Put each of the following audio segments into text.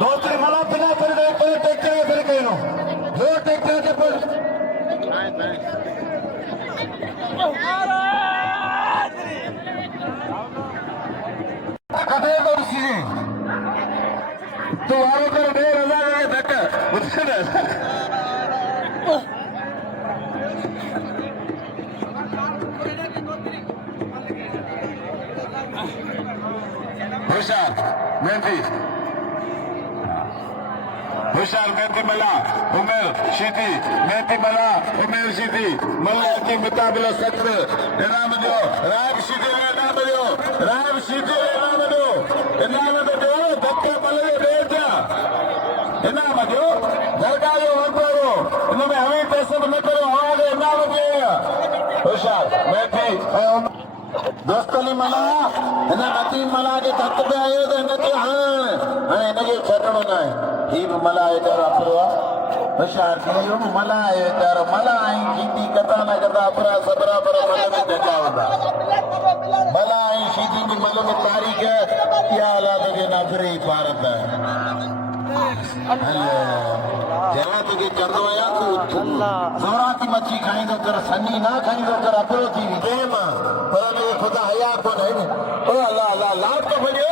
दूसरी मला बिना फिर ट्रैक्टर में फिर कहीं जो ट्रैक्टर के पर कथे तो सीधे तो आगे कर 2000 तक मुझसे हुशार मेहंदी मला उमेर शीती मेहंदी मला उमेर शीती मल्ला की मुकाबला सत्र इनाम दो राम शीती इनाम दो राम शीती इनाम दो धक्के मल्ले बेटा इनाम दो दरगाह करो इनमें हमें पैसे न करो हमारे इनाम दिएगा हुशार मेहंदी दोस्तों मला नतीन मला के तक पे आयो तो इनके हाँ इनके छटणो ना ही मला इधर अपरवा होशियार कियो मला इधर मला आई जीती कथा ना कथा अपरा सबरा पर मला में देखा होता मला आई सीधी में मला में तारीख है क्या हालात के नफरी भारत है जरा तो के चंदो या तू जोरा की मच्छी खाई तो कर सन्नी ना खाई तो कर अपरो थी विदेम पर में खुदा हया को नहीं ओ अल्लाह अल्लाह लाभ तो बने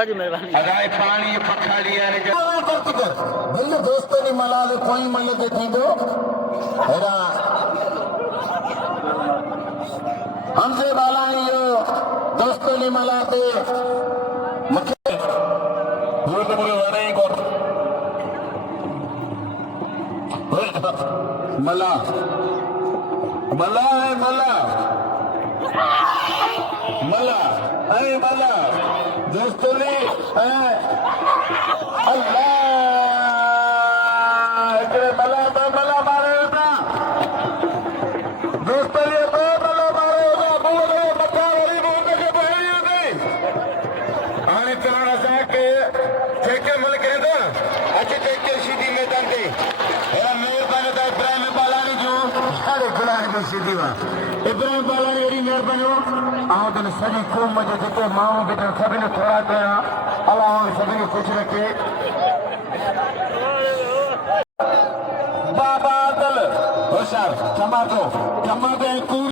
अदाई पानी पखाड़ी भले दोस्तों ने मला कोई मल के थी दो हमसे बाला यो दोस्तों ने मला ते मुख्य मला मला है मला मला अरे मला दोस्तों ने अल्लाह मला मला मारे होता दोस्तों ने मला मारे होता बोल मक्का वाली बोल के बहरी होती आने चलाना सा के ठेके मल के था अच्छे ठेके सीधी में जानते मेरा मेहरबानी था इब्राहिम बालानी जो सारे गुलाम की सीधी वा इब्राहिम बालानी मेरी मेहरबानी हो आओ तो सभी खूब मजे देते माओ बेटे सभी ने थोड़ा करा अल्लाह सभी को खुश रखे बाबा दल होशियार चमा दो